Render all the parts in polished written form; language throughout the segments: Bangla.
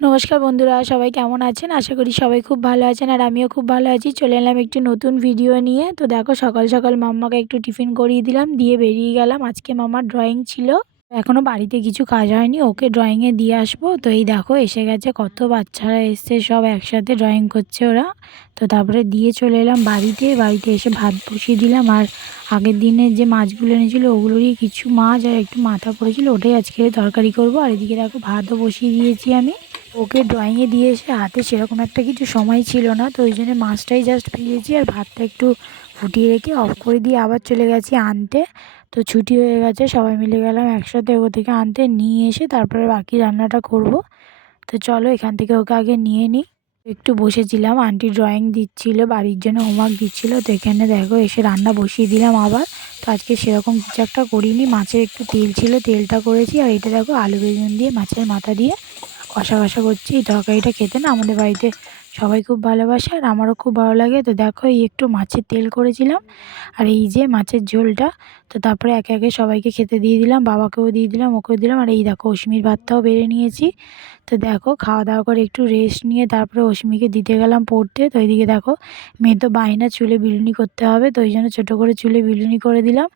নমস্কার বন্ধুরা, সবাই কেমন আছেন? আশা করি সবাই খুব ভালো আছেন আর আমিও খুব ভালো আছি। চলে এলাম একটি নতুন ভিডিও নিয়ে। তো দেখো, সকাল সকাল মাম্মাকে একটু টিফিন করিয়ে দিলাম, দিয়ে বেরিয়ে গেলাম। আজকে মাম্মার ড্রয়িং ছিল, এখনও বাড়িতে কিছু কাজ হয়নি, ওকে ড্রয়িংয়ে দিয়ে আসবো। তো এই দেখো এসে গেছে, কত বাচ্চারা এসছে, সব একসাথে ড্রয়িং করছে ওরা। তো তারপরে দিয়ে চলে এলাম বাড়িতে এসে ভাত বসিয়ে দিলাম। আর আগের দিনে যে মাছগুলো এনেছিলো ওগুলোরই কিছু মাছ আর একটু মাথা পড়েছিল, ওটাই আজকে তরকারি করব। আর এদিকে দেখো ভাতও বসিয়ে দিয়েছি আমি। ওকে ড্রয়িংয়ে দিয়ে এসে হাতে সেরকম একটা কিছু সময় ছিল না, তো ওই জন্য মাছটাই জাস্ট ভিজেছি আর ভাতটা একটু ফুটিয়ে রেখে অফ করে দিয়ে আবার চলে গেছি আনতে। তো ছুটি হয়ে গেছে, সবাই মিলে গেলাম একসাথে ও থেকে আনতে, নিয়ে এসে তারপরে বাকি রান্নাটা করব। তো চলো এখান থেকে ওকে আগে নিয়ে নিই। একটু বসেছিলাম, আন্টি ড্রয়িং দিচ্ছিল, বাড়ির জন্য হোমওয়ার্ক দিচ্ছিল। তো এখানে দেখো এসে রান্না বসিয়ে দিলাম আবার। তো আজকে সেরকম কিছু একটা করিনি, মাছের একটু তেল ছিল, তেলটা করেছি। আর এটা দেখো আলু বেগুন দিয়ে মাছের মাথা দিয়ে কষা কষা করছি। এই তরকারিটা খেতে না আমাদের বাড়িতে সবাই খুব ভালোবাসে আর আমারও খুব ভালো লাগে। তো দেখো এই একটু মাছের তেল করেছিলাম আর এই যে মাছের ঝোলটা। তো তারপরে একে একে সবাইকে খেতে দিয়ে দিলাম, বাবাকেও দিয়ে দিলাম, ওকেও দিলাম। আর এই দেখো অশ্মির ভাতটাও বেড়ে নিয়েছি। তো দেখো খাওয়া দাওয়া করে একটু রেস্ট নিয়ে তারপরে অশ্মিকে দিতে গেলাম পড়তে। তো এইদিকে দেখো মেয়ে তো বায়না চুলে বিলুনি করতে হবে, তো ওই জন্য ছোটো করে চুলে বিলুনি করে দিলাম,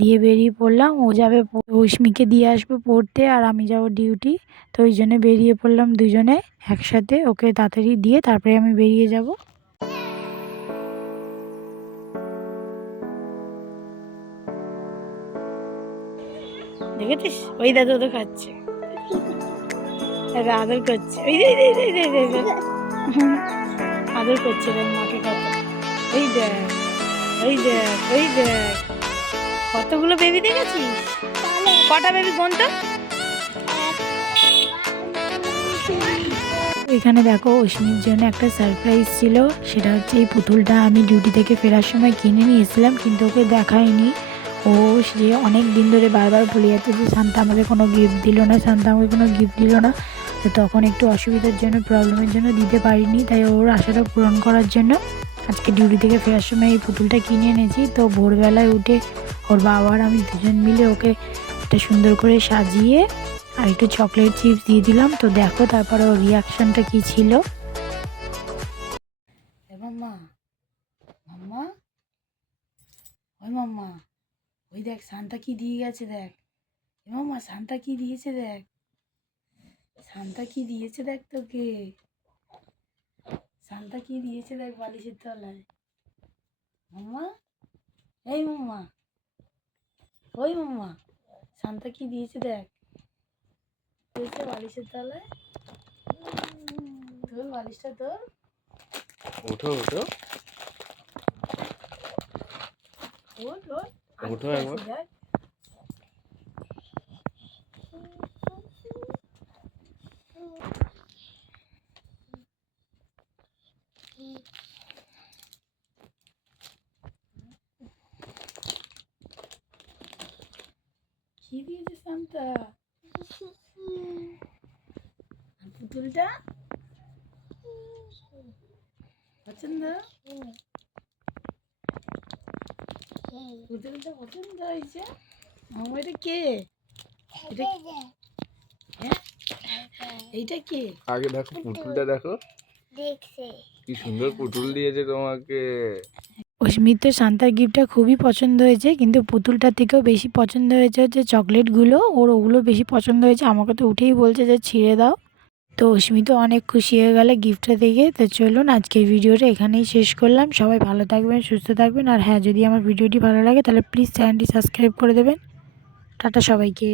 দিয়ে বেরিয়ে পড়লাম। ও যাবে অশ্মিকে দিয়ে আসবো পড়তে আর আমি যাব ডিউটি। তো ওই জন্য বেরিয়ে পড়লাম দুজনে একসাথে, ওকে তাড়াতাড়ি দিয়ে তারপরে আমি বেরিয়ে যাব। দেখেছিস ওই দাদু তো খাচ্ছে, আদর করছে, ওই আদর করছে দেখ মাকে কত। ওই দেখ, ওই দেখ, ওই দেখ কতগুলো বেবি দেখেছিস? কটা বেবি কোন তো? এখানে দেখো অশ্মির জন্য একটা সারপ্রাইজ ছিল, সেটা হচ্ছে এই পুতুলটা আমি ডিউটি থেকে ফেরার সময় কিনে নিয়ে এসেছিলাম, কিন্তু ওকে দেখাইনি। ও সে অনেক দিন ধরে বারবার ভুলে যাচ্ছে যে শান্তা আমাকে কোনো গিফট দিল না, শান্তা আমাকে কোনো গিফট দিল না। তো তখন একটু অসুবিধার জন্য, প্রবলেমের জন্য দিতে পারিনি, তাই ওর আশাটা পূরণ করার জন্য আজকে ডিউটি থেকে ফেরার সময় এই পুতুলটা কিনে এনেছি। তো ভোরবেলায় উঠে ওর বাবা আর আমি দুজন মিলে ওকে একটা সুন্দর করে সাজিয়ে আর একটু চকলেট চিপস দিয়ে দিলাম। তো দেখো তারপরে ওর রিয়াকশনটা কি ছিল। মাম্মা, মাম্মা, ওই মাম্মা, ওই দেখ শান্তা কি দিয়ে গেছে দেখ। মাম্মা শান্তা কি দিয়েছে দেখ, শান্তা কি দিয়েছে দেখ তোকে, শান্তা কি দিয়েছে দেখ বালিশের তলায়। মাম্মা, এই মাম্মা, ওই মাম্মা, শান্তা কি দিয়েছে দেখ, দিয়েছে বালিশের তলায়। তোর বালিশটা তোর, ওঠো ওঠো ওঠ ওঠ, ওঠো একবার। দেখ কি দিয়েছে শান্তা পুতুলটা, পছন্দ? পুতুলটা পছন্দ হয়েছে? মামা এটা কে? এটা হ্যাঁ, এইটা কে? আগে দেখো পুতুলটা দেখো, দেখছে কি সুন্দর পুতুল দিয়েছে তোমাকে। অস্মিত তো শান্তার গিফটটা খুবই পছন্দ হয়েছে, কিন্তু পুতুলটার থেকেও বেশি পছন্দ হয়েছে হচ্ছে চকলেটগুলো, ওর ওগুলো বেশি পছন্দ হয়েছে। আমাকে তো উঠেই বলছে যে ছিঁড়ে দাও। তো অস্মিত অনেক খুশি হয়ে গেল গিফটটা দেখে। তো চলুন আজকের ভিডিওটা এখানেই শেষ করলাম। সবাই ভালো থাকবেন, সুস্থ থাকবেন। আর হ্যাঁ, যদি আমার ভিডিওটি ভালো লাগে তাহলে প্লিজ চ্যানেলটি সাবস্ক্রাইব করে দেবেন। টাটা সবাইকে।